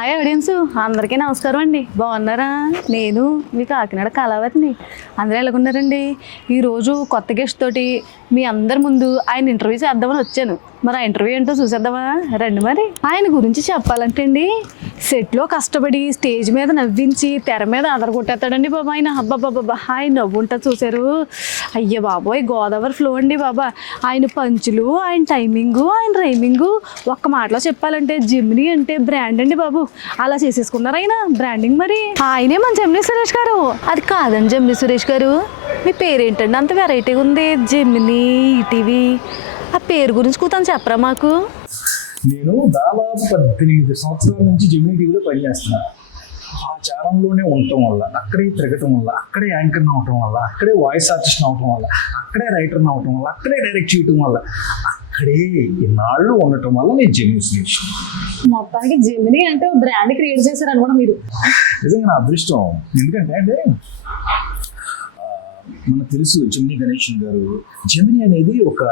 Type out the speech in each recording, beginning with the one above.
Hi audience, అందరికీ నమస్కారం అండి. బాగున్నారా? నేను మీ కాకినాడ కళావతిని. అందరూ ఎలాగున్నారండి? ఈరోజు కొత్త గెస్ట్ తోటి మీ అందరి ముందు ఆయన ఇంటర్వ్యూ చేద్దామని వచ్చాను. మరి ఆ ఇంటర్వ్యూ ఏంటో చూసేద్దామా రండి. మరి ఆయన గురించి చెప్పాలంటే అండి, సెట్లో కష్టపడి స్టేజ్ మీద నవ్వించి తెర మీద అదరగొట్టేస్తాడండి బాబా ఆయన. అబ్బాబ్బాబ్బా, ఆయన నవ్వుంటా చూశారు, అయ్య బాబోయ్ గోదావరి ఫ్లో అండి బాబా. ఆయన పంచులు, ఆయన టైమింగు, ఆయన రైమింగు, ఒక్క మాటలో చెప్పాలంటే జెమినీ అంటే బ్రాండ్ అండి బాబు. అలా చేసేసుకున్నారు ఆయన బ్రాండింగ్. మరి ఆయనే మన జెమినీ సురేష్ గారు. అది కాదండి జెమినీ సురేష్ గారు, మీ పేరేంటండి అంత వెరైటీగా ఉంది? జెమినీ ఈటీవీ, ఆ పేరు గురించి కూతాను చెప్పరా మాకు? నేను దాదాపు 18 సంవత్సరాల నుంచి జెమినీ టీవీలో పనిచేస్తున్నాను. ఆ ఛానల్లోనే ఉండటం వల్ల, అక్కడే తిరగటం వల్ల, అక్కడే యాంకర్ అవటం వల్ల, అక్కడే వాయిస్ ఆర్టిస్ట్ అవటం వల్ల, అక్కడే రైటర్ అవటం వల్ల, అక్కడే డైరెక్ట్ చేయటం వల్ల, అక్కడే ఇన్నాళ్ళు ఉండటం వల్ల నేను జెమినీ సురేష్. మొత్తానికి జెమినీ అంటే బ్రాండ్ క్రియేట్ చేశారు అనమాట మీరు. నిజంగా నా అదృష్టం. ఎందుకంటే మనకు తెలుసు జెమినీ గణేషన్ గారు, జెమినీ అనేది ఒక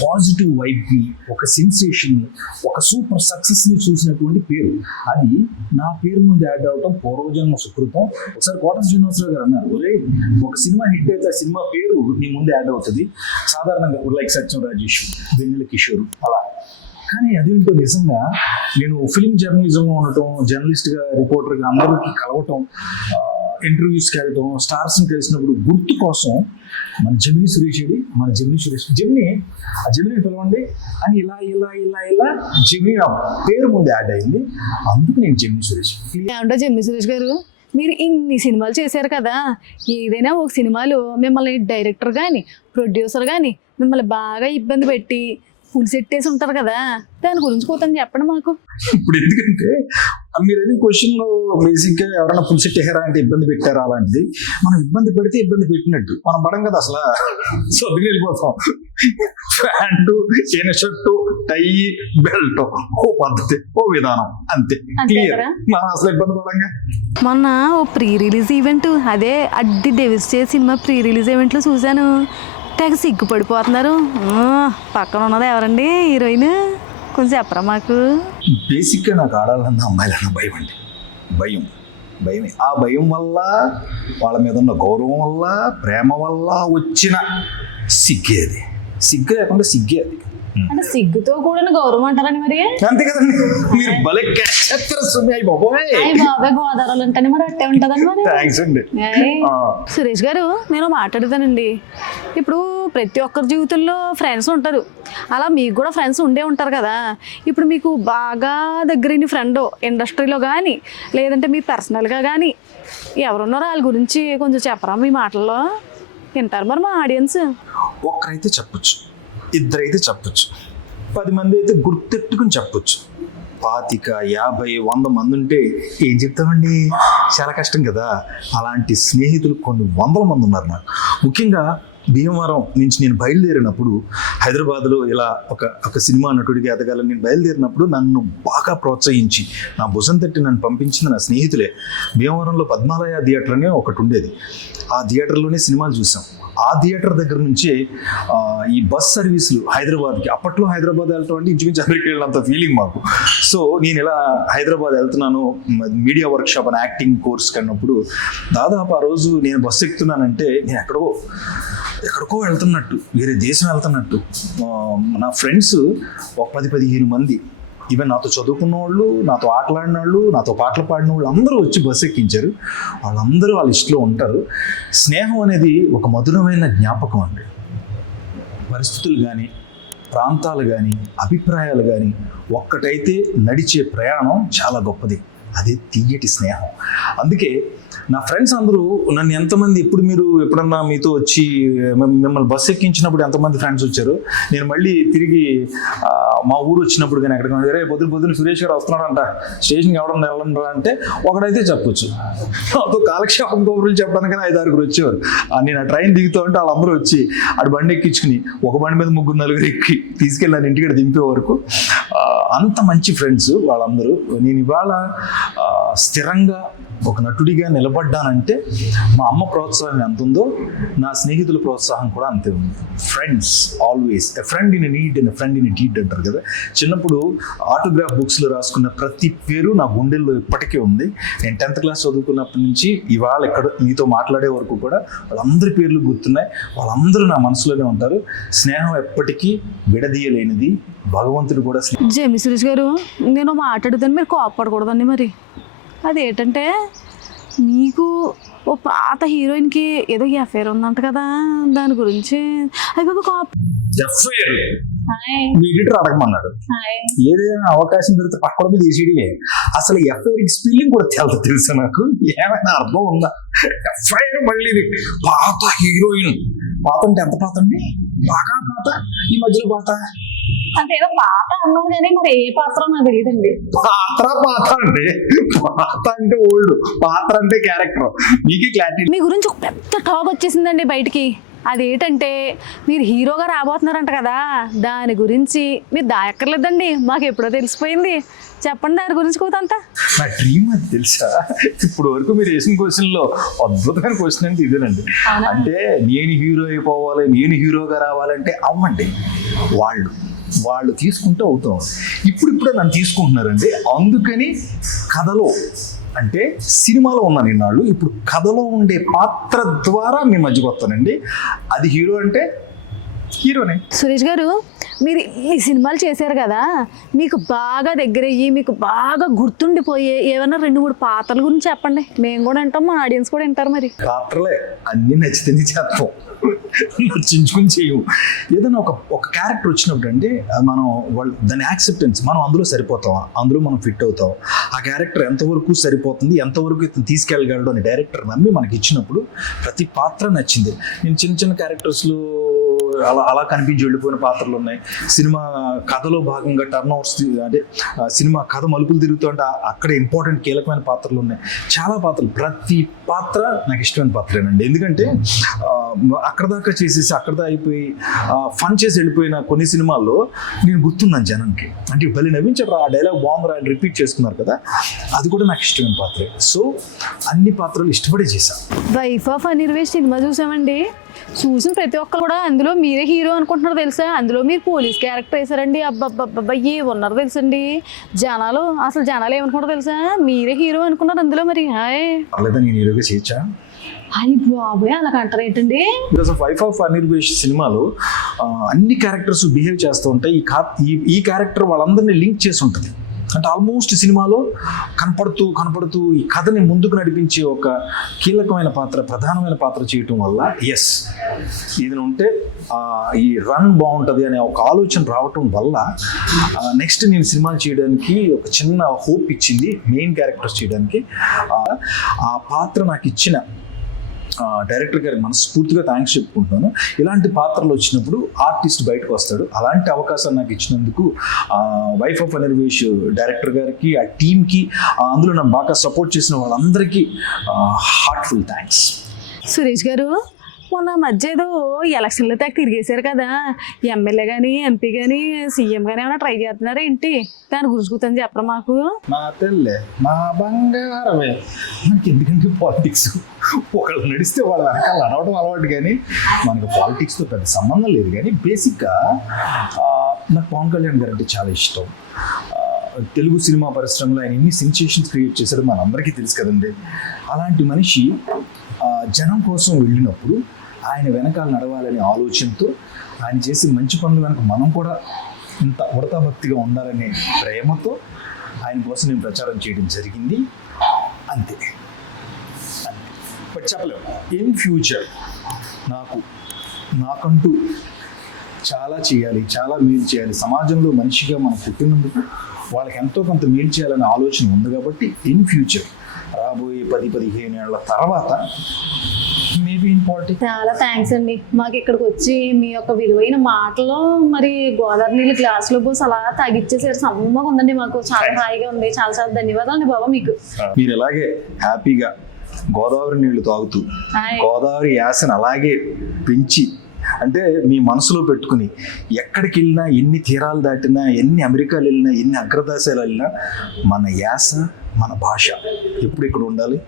పాజిటివ్ వైబ్ని, ఒక సెన్సేషన్ని, ఒక సూపర్ సక్సెస్ని చూసినటువంటి పేరు. అది నా పేరు ముందు యాడ్ అవటం పూర్వజన్మ సుకృతం. ఒకసారి కోట శ్రీనివాసరావు గారు అన్నారు, ఒరే ఒక సినిమా హిట్ అయితే ఆ సినిమా పేరు నీ ముందు యాడ్ అవుతుంది. సాధారణంగా లైక్ సత్యం రాజేష్, వెన్నెల కిషోర్ అలా. కానీ అదేంటో నిజంగా నేను ఫిల్మ్ జర్నలిజంలో ఉండటం, జర్నలిస్ట్గా, రిపోర్టర్గా అందరికీ కలవటం, ఇంటర్వ్యూస్కి వెళ్ళటం, స్టార్స్ని కలిసినప్పుడు గుర్తు కోసం మన జెమినీ సురేష్ ఏడి, మన జెమినీ సురేష్, జెమినీ ఆ జెమినీ పిలవండి అని ఇలా ఇలా ఇలా ఇలా జెమినీ నా పేరు ముందు యాడ్ అయింది. అందుకు నేను జెమినీ సురేష్. ఏమంటో జెమినీ సురేష్ గారు, మీరు ఇన్ని సినిమాలు చేశారు కదా, ఏదైనా ఒక సినిమాలో మిమ్మల్ని డైరెక్టర్ కానీ ప్రొడ్యూసర్ కానీ మిమ్మల్ని బాగా ఇబ్బంది పెట్టి ఫుల్ సెట్ వేసి ఉంటారు కదా, దాని గురించి కూతని చెప్పండి మాకు. ఇప్పుడు ఎందుకంటే మీరు అనే క్వశ్చన్లో బేసిక్గా ఎవరైనా ఫుల్ సెట్ వేసారా అంటే ఇబ్బంది పెట్టారా అలాంటిది. మనం ఇబ్బంది పెడితే ఇబ్బంది పెట్టినట్టు మనం పడం కదా అసలు. సో అందుకే వెళ్ళిపోతాం. ప్యాంటు, చైన షర్టు, టై, బెల్ట్, ఓ పద్ధతి, ఓ విధానం, అంతే క్లియర్. మనం అసలు ఇబ్బంది పడంగా. మొన్న ఓ ప్రీ రిలీజ్ ఈవెంట్, అదే అడ్డి డెవిల్స్ చే సినిమా ప్రీ రిలీజ్ ఈవెంట్లో చూశాను. తెగ సిగ్గుపడిపోతున్నారు. పక్కన ఉన్నది ఎవరండి హీరోయిన్? కొంచెం చెప్పరా మాకు. బేసిక్గా నాకు ఆడాలన్న అమ్మాయిలన్న భయం అండి. భయమే. ఆ భయం వల్ల, వాళ్ళ మీద ఉన్న గౌరవం వల్ల, ప్రేమ వల్ల వచ్చిన సిగ్గే అది. సిగ్గు లేకుండా సిగ్గే అది. అంటే సిగ్గుతో కూడిన గౌరవం అంటారని మరి? అంతే కదండి. మీరు భలే బాబాయ్ గోదావరి అంటేనే మరి అట్టే ఉంటదని మరి. థ్యాంక్స్ అండి. సురేష్ గారు, నేను మాట్లాడుతానండి. ఇప్పుడు ప్రతి ఒక్కరి జీవితంలో ఫ్రెండ్స్ ఉంటారు. అలా మీకు కూడా ఫ్రెండ్స్ ఉండే ఉంటారు కదా. ఇప్పుడు మీకు బాగా దగ్గరైన ఫ్రెండ్ ఇండస్ట్రీలో కానీ లేదంటే మీ పర్సనల్గా కానీ ఎవరున్నారో వాళ్ళ గురించి కొంచెం చెప్పరా మీ మాటల్లో? వింటారు మరి మా ఆడియన్స్. ఒక్కరైతే చెప్పొచ్చు, ఇద్దరైతే చెప్పొచ్చు, 10 మంది అయితే గుర్తెట్టుకుని చెప్పొచ్చు. 25, 50, 100 మంది ఉంటే ఏం చెప్తామండి? చాలా కష్టం కదా. అలాంటి స్నేహితులు కొన్ని వందల మంది ఉన్నారు నాకు. ముఖ్యంగా భీమవరం నుంచి నేను బయలుదేరినప్పుడు, హైదరాబాద్లో ఇలా ఒక సినిమా నటుడిగా ఎదగాలని నేను బయలుదేరినప్పుడు నన్ను బాగా ప్రోత్సహించి నా భుజం తట్టి నన్ను పంపించింది నా స్నేహితులే. భీమవరంలో పద్మాలయ థియేటర్ అనే ఒకటి ఉండేది. ఆ థియేటర్లోనే సినిమాలు చూసాం. ఆ థియేటర్ దగ్గర నుంచే ఈ బస్ సర్వీసులు హైదరాబాద్కి, అప్పట్లో హైదరాబాద్ వెళ్ళటం అంటే ఇంచుమించు అమెరికా వెళ్ళినంత ఫీలింగ్ మాకు. సో నేను ఇలా హైదరాబాద్ వెళ్తున్నాను మీడియా వర్క్షాప్ అని యాక్టింగ్ కోర్స్ కన్నప్పుడు, దాదాపు ఆ రోజు నేను బస్సు ఎక్కుతున్నానంటే నేను ఎక్కడికో వెళ్తున్నట్టు, వేరే దేశం వెళ్తున్నట్టు. నా ఫ్రెండ్స్ ఒక 10-15 మంది, ఈవెన్ నాతో చదువుకున్న వాళ్ళు, నాతో ఆటలాడిన వాళ్ళు, నాతో పాటలు పాడిన వాళ్ళు అందరూ వచ్చి బస్సు ఎక్కించారు. వాళ్ళందరూ వాళ్ళ లిస్టులో ఉంటారు. స్నేహం అనేది ఒక మధురమైన జ్ఞాపకం అండి. పరిస్థితులు కానీ, ప్రాంతాలు కానీ, అభిప్రాయాలు కానీ ఒక్కటైతే నడిచే ప్రయాణం చాలా గొప్పది. అదే తీయటి స్నేహం. అందుకే నా ఫ్రెండ్స్ అందరూ నన్ను ఎంతమంది, మీరు ఎప్పుడన్నా మీతో వచ్చి మిమ్మల్ని బస్సు ఎక్కించినప్పుడు ఎంతమంది ఫ్రెండ్స్ వచ్చారు, నేను మళ్ళీ తిరిగి మా ఊరు వచ్చినప్పుడు కానీ ఎక్కడికి రే పొద్దున సురేష్ గారు వస్తున్నాడంట, స్టేషన్కి ఎవడన్నా వెళ్ళండి అంటే ఒకడైతే చెప్పొచ్చు. నాతో కాలక్షేపం కబుర్లు చెప్పడానికి 5-6 వచ్చేవారు. నేను ఆ ట్రైన్ దిగుతూ ఉంటే వాళ్ళందరూ వచ్చి ఆడు బండి ఎక్కించుకుని ఒక బండి మీద 3-4 ఎక్కి తీసుకెళ్ళి నన్ను ఇంటికి దింపే వరకు అంత మంచి ఫ్రెండ్స్ వాళ్ళందరూ. నేను ఇవాళ స్థిరంగా ఒక నటుడిగా నిలబడ్డానంటే మా అమ్మ ప్రోత్సాహం ఎంత ఉందో నా స్నేహితుల ప్రోత్సాహం కూడా అంతే ఉంది. Friends always a friend in need and a friend in deed అంటారు కదా. చిన్నప్పుడు ఆటోగ్రాఫ్ బుక్స్లో రాసుకున్న ప్రతి పేరు నా గుండెల్లో ఇప్పటికీ ఉంది. నేను 10th క్లాస్ చదువుకున్నప్పటి నుంచి ఇవాళ ఎక్కడ మీతో మాట్లాడే వరకు కూడా వాళ్ళందరి పేర్లు గుర్తున్నాయి. వాళ్ళందరూ నా మనసులోనే ఉంటారు. స్నేహం ఎప్పటికీ విడదీయలేనిది. భగవంతుడు కూడా జెమిని సురేష్ గారు, నేను మాట్లాడుతాను, మీరు కోపడకూడదండి. మరి అదేంటంటే మీకు ఓ పాత హీరోయిన్కి ఏదో అఫేర్ ఉందంట కదా, దాని గురించి అది ఎడిటర్ అడగమన్నాడు. ఏదైనా అవకాశం దొరికితే పక్కన మీద తీసేయడమే. అసలు ఎఫ్ఐఆర్ స్పెల్లింగ్ కూడా తెలదు తెలుసా నాకు. ఏమైనా అర్థం ఉందా? ఎఫ్ఐఆర్ మళ్ళీ పాత హీరోయిన్. పాత అంటే ఎంత పాత అండి? బాగా పాత, ఈ మధ్యలో పాత అంటే ఏదో పాత అన్నది కానీ మరి ఏ పాత్ర నాకు తెలియదండి. పాత అంటే పాత అంటే ఓల్డ్, పాత్ర అంటే క్యారెక్టర్. మీకే క్లారిటీ. మీ గురించి ఒక పెద్ద టాక్ వచ్చేసిందండి బయటికి. అదేంటంటే మీరు హీరోగా రాబోతున్నారంట కదా, దాని గురించి మీరు దాయక్కర్లేదండి, మాకు ఎప్పుడో తెలిసిపోయింది. చెప్పండి దాని గురించి కూతంతా. నా డ్రీమ్ అది తెలుసా. ఇప్పుడు వరకు మీరు వేసిన క్వశ్చన్లో అద్భుతమైన క్వశ్చన్ అంటే ఇదేనండి. అంటే నేను హీరో అయిపోవాలి, నేను హీరోగా రావాలంటే అవ్వండి. వాళ్ళు తీసుకుంటూ అవుతాం. ఇప్పుడే నన్ను తీసుకుంటున్నారండి. అందుకని కథలో అంటే సినిమాలో ఉన్నాను ఇన్నాళ్ళు, ఇప్పుడు కథలో ఉండే పాత్ర ద్వారా మీ మధ్యకి వస్తానండి. అది హీరో అంటే హీరోనే. సురేష్ గారు, మీరు ఈ సినిమాలు చేశారు కదా, మీకు బాగా దగ్గరయ్యి మీకు బాగా గుర్తుండిపోయే ఏమైనా 2-3 పాత్రల గురించి చెప్పండి. మేము కూడా వింటాం, మా ఆడియన్స్ కూడా వింటారు. మరి పాత్రలే అన్నీ నచ్చితే చేస్తాం, నచ్చించుకుని చేయము. ఏదైనా ఒక క్యారెక్టర్ వచ్చినప్పుడు అంటే మనం దాని యాక్సెప్టెన్స్, మనం అందులో సరిపోతాం, అందులో మనం ఫిట్ అవుతాం. ఆ క్యారెక్టర్ ఎంతవరకు సరిపోతుంది, ఎంతవరకు ఇతను తీసుకెళ్ళగలడు అని డైరెక్టర్ నమ్మి మనకి ఇచ్చినప్పుడు ప్రతి పాత్ర నచ్చింది. నేను చిన్న క్యారెక్టర్స్లో అలా కనిపించి వెళ్ళిపోయిన పాత్రలు ఉన్నాయి. సినిమా కథలో భాగంగా టర్న్ ఓవర్స్ అంటే సినిమా కథ మలుపులు తిరుగుతూ అంటే అక్కడ ఇంపార్టెంట్ కీలకమైన పాత్రలు ఉన్నాయి. చాలా పాత్రలు, ప్రతి పాత్ర నాకు ఇష్టమైన పాత్రేనండి. ఎందుకంటే అక్కడ దాకా చేసేసి అక్కడ అయిపోయి ఫన్ చేసి వెళ్ళిపోయిన కొన్ని సినిమాల్లో నేను గుర్తున్నాను జనానికి. అంటే భలే నవ్వించారు, ఆ డైలాగ్ బాగుందిరా అని రిపీట్ చేసుకున్నారు కదా, అది కూడా నాకు ఇష్టమైన పాత్రే. సో అన్ని పాత్రలు ఇష్టపడే చేశాను. వైఫ్ ఆఫ్ అనిర్వేష్ సినిమా చూసామండి. చూసిన ప్రతి ఒక్కరు కూడా అందులో మీరే హీరో అనుకుంటున్నారు తెలుసా. అందులో మీరు పోలీస్ క్యారెక్టర్ వేసారండి. అబ్బబ్బబ్బబ్బా ఉన్నారు తెలుసండి. జనాలు ఏమనుకుంటారో తెలుసా, మీరే హీరో అనుకున్నారు అందులో. మరి నేను హీరోగా చేయొచ్చా? అయ్యి బాబోయ్, అలా అంటారు ఏంటండి? వైఫ్ ఆఫ్ అనిర్వేష్ సినిమాలో అన్ని క్యారెక్టర్స్ బిహేవ్ చేస్తూ ఉంటాయి. ఈ క్యారెక్టర్ వాళ్ళందరినీ లింక్ చేసి ఉంటుంది. అంటే ఆల్మోస్ట్ సినిమాలో కనపడుతూ ఈ కథని ముందుకు నడిపించే ఒక కీలకమైన పాత్ర, ప్రధానమైన పాత్ర చేయటం వల్ల ఎస్ ఇది ఉంటే ఈ రన్ బాగుంటుంది అనే ఒక ఆలోచన రావటం వల్ల నెక్స్ట్ నేను సినిమాలు చేయడానికి ఒక చిన్న హోప్ ఇచ్చింది. మెయిన్ క్యారెక్టర్స్ చేయడానికి ఆ పాత్ర నాకు ఇచ్చిన డైరెక్టర్ గారికి మనస్ఫూర్తిగా థ్యాంక్స్ చెప్పుకుంటున్నాను. ఇలాంటి పాత్రలు వచ్చినప్పుడు ఆర్టిస్ట్ బయటకు వస్తాడు. అలాంటి అవకాశాన్ని నాకు ఇచ్చినందుకు వైఫ్ ఆఫ్ అనిర్వేష్ డైరెక్టర్ గారికి, ఆ టీమ్కి, అందులో నాకు బాగా సపోర్ట్ చేసిన వాళ్ళందరికీ హార్ట్ఫుల్ థ్యాంక్స్. సురేష్ గారు, మొన్న మధ్య ఏదో ఎలక్షన్లో తిరిగేశారు కదా, ఎమ్మెల్యే కానీ ఎంపీ కానీ సీఎం కానీ ఏమైనా ట్రై చేస్తున్నారా ఏంటి? దాని గురించి కూర్చొని చెప్పరా మాకు. మా తెల్లే మా బంగారమే. మనకి ఎందుకంటే పాలిటిక్స్ ఒకళ్ళు నడిస్తే వాళ్ళ వెనకాల నడవడం అలవాటు, కానీ మనకి పాలిటిక్స్తో పెద్ద సంబంధం లేదు. కానీ బేసిక్గా నాకు పవన్ కళ్యాణ్ గారు అంటే చాలా ఇష్టం. తెలుగు సినిమా పరిశ్రమలో ఆయన ఎన్ని సెన్సేషన్స్ క్రియేట్ చేశారో మనందరికీ తెలుసు కదండి. అలాంటి మనిషి జనం కోసం వెళ్ళినప్పుడు ఆయన వెనకాల నడవాలనే ఆలోచనతో, ఆయన చేసే మంచి పనులు వెనక మనం కూడా ఇంత ఉడతాభక్తిగా ఉండాలనే ప్రేమతో ఆయన కోసం నేను ప్రచారం చేయడం జరిగింది. అంతే. బట్ చెప్పలేము, ఇన్ ఫ్యూచర్ నాకంటూ చాలా చేయాలి, చాలా మేలు చేయాలి, సమాజంలో మనిషిగా మనం పుట్టినందుకు వాళ్ళకి ఎంతో కొంత మేలు చేయాలనే ఆలోచన ఉంది. కాబట్టి ఇన్ ఫ్యూచర్ రాబోయే 10-15 ఏళ్ల తర్వాత మేబీ ఇన్ పాలిటిక్స్. చాలా థ్యాంక్స్ అండి. మాకు ఇక్కడికి వచ్చి మీ యొక్క విలువైన మాటలు మరి గోదావరి నీళ్ళు గ్లాసులో పోసి అలా తాగిచ్చేసారు. సమ్మగా ఉందండి, మాకు చాలా హాయిగా ఉంది. చాలా ధన్యవాదాలండి బాబా మీకు. మీరు ఇలాగే హ్యాపీగా గోదావరి నీళ్లు తాగుతూ గోదావరి యాసను అలాగే పెంచి అంటే మీ మనసులో పెట్టుకుని ఎక్కడికి వెళ్ళినా, ఎన్ని తీరాలు దాటినా, ఎన్ని అమెరికాలు వెళ్ళినా, ఎన్ని అగ్రదేశాలు వెళ్ళినా మన యాస, మన భాష ఎప్పుడు ఇక్కడ ఉండాలి,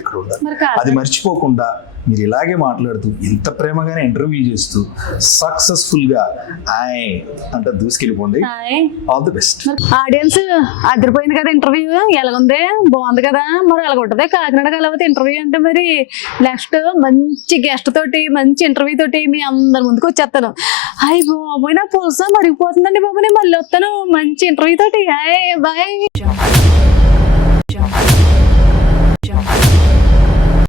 ఇక్కడ ఉండాలి. మరి కాదు. అది మర్చిపోకుండా మీరు ఇలాగే మాట్లాడుతూ ఇంత ప్రేమగానే ఇంటర్వ్యూ చేస్తూ సక్సెస్ఫుల్ గా అంటే దూసుకెళ్ళిపోండి. All the best. ఆడియన్స్ అదిరిపోయింది కదా ఇంటర్వ్యూ, ఎలాగుంది? బాగుంది కదా. మరి ఎలాగుంటది కాకినాడ కలవతే ఇంటర్వ్యూ అంటే? మరి నెక్స్ట్ మంచి గెస్ట్ తోటి, మంచి ఇంటర్వ్యూ తోటి మీ అందరి ముందుకు వచ్చేస్తాను. అయ్యి బాబోయ్, నా పులుస మరిగిపోతుందండి బాబు. నేను మళ్ళీ వస్తాను మంచి ఇంటర్వ్యూ తోటి. బాయ్.